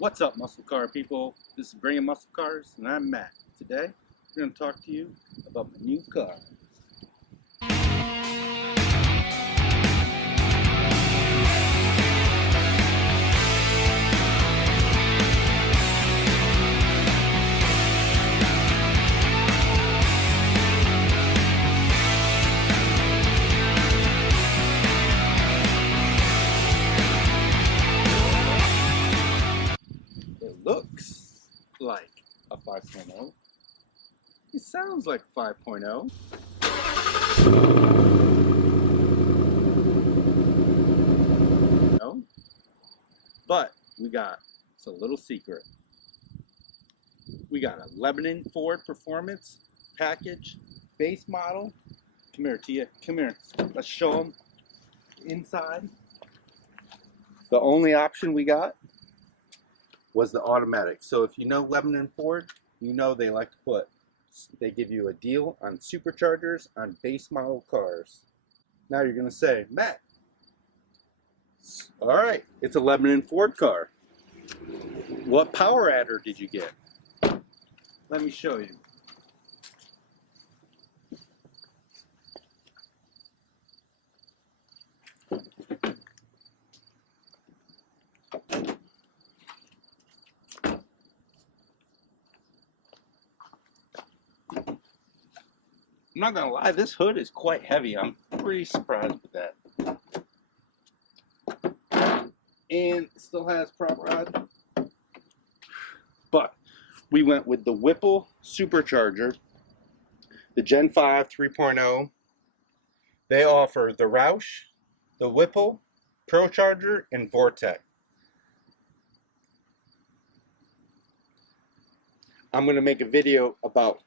What's up, muscle car people? This is Bringing Muscle Cars, and I'm Matt. Today, we're going to talk to you about my new car. It looks like a 5.0. It sounds like 5.0. No, but it's a little secret. We got a Lebanon Ford Performance package base model. Come here, Tia. Come here. Let's show them inside. The only option we got was the automatic. So if you know Lebanon Ford, you know they like to they give you a deal on superchargers on base model cars. Now you're gonna say, Matt, all right, it's a Lebanon Ford car. What power adder did you get? Let me show you. I'm not gonna lie, this hood is quite heavy. I'm pretty surprised with that. And it still has prop rod. But we went with the Whipple supercharger, the Gen 5 3.0. They offer the Roush, the Whipple, ProCharger, and Vortec. I'm gonna make a video about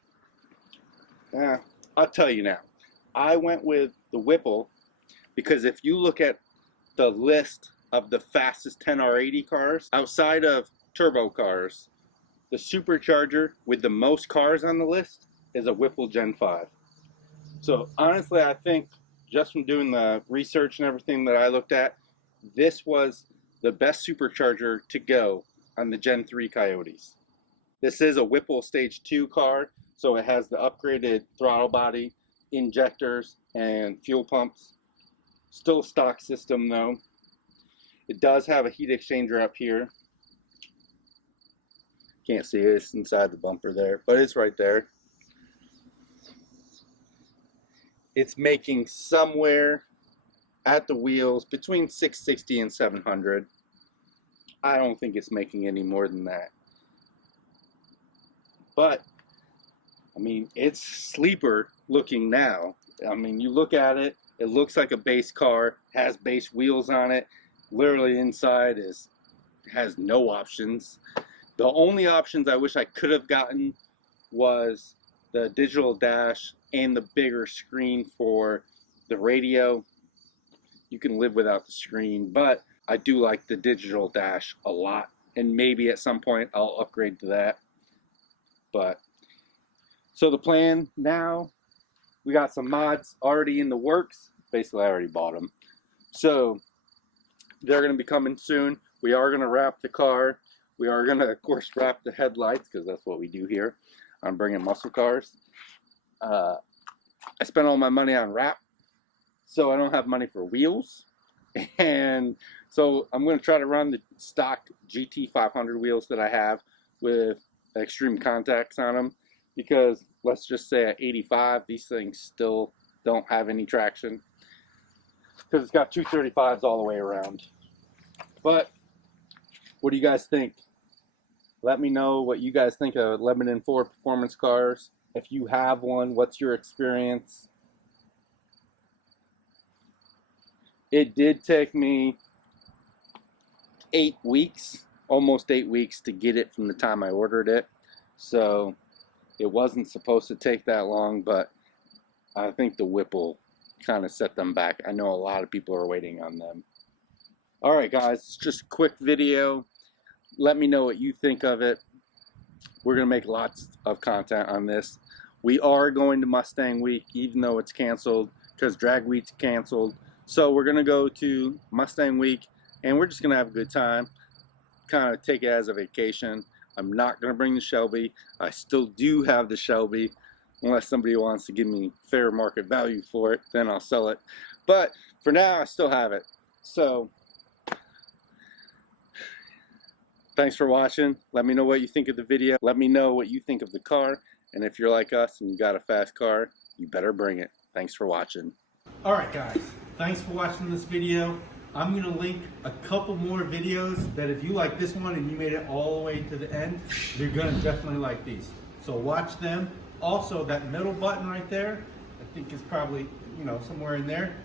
I'll tell you now. I went with the Whipple because if you look at the list of the fastest 10R80 cars, outside of turbo cars, the supercharger with the most cars on the list is a Whipple Gen 5. So honestly, I think just from doing the research and everything that I looked at, this was the best supercharger to go on the Gen 3 Coyotes. This is a Whipple Stage 2 car. So it has the upgraded throttle body, injectors, and fuel pumps. Still a stock system though. It does have a heat exchanger up here. Can't see it, it's inside the bumper there, but it's right there. It's making somewhere at the wheels between 660 and 700. I don't think it's making any more than that. But I mean, it's sleeper looking now. I mean, you look at it, it looks like a base car, has base wheels on it. Literally inside has no options. The only options I wish I could have gotten was the digital dash and the bigger screen for the radio. You can live without the screen, but I do like the digital dash a lot. And maybe at some point I'll upgrade to that. But so the plan now, we got some mods already in the works. Basically, I already bought them. So they're going to be coming soon. We are going to wrap the car. We are going to, of course, wrap the headlights because that's what we do here on Bringing Muscle Cars. I spent all my money on wrap, so I don't have money for wheels. And so I'm going to try to run the stock GT500 wheels that I have with extreme contacts on them. Because let's just say at 85, these things still don't have any traction. Because it's got 235s all the way around. But what do you guys think? Let me know what you guys think of Lebanon Ford performance cars. If you have one, what's your experience? It did take me 8 weeks, almost 8 weeks to get it from the time I ordered it. So it wasn't supposed to take that long, but I think the Whipple kind of set them back. I know a lot of people are waiting on them. All right, guys, it's just a quick video. Let me know what you think of it. We're going to make lots of content on this. We are going to Mustang Week, even though it's canceled, because Drag Week's canceled. So we're going to go to Mustang Week, and we're just going to have a good time. kind of take it as a vacation. I'm not going to bring the Shelby. I still do have the Shelby. Unless somebody wants to give me fair market value for it, then I'll sell it. But for now, I still have it. So, thanks for watching. Let me know what you think of the video. Let me know what you think of the car. And if you're like us and you got a fast car, you better bring it. Thanks for watching. Alright guys, thanks for watching this video. I'm going to link a couple more videos that if you like this one and you made it all the way to the end, you're going to definitely like these. So watch them. Also, that middle button right there, I think is probably, you know, somewhere in there.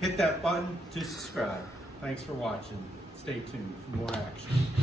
Hit that button to subscribe. Thanks for watching. Stay tuned for more action.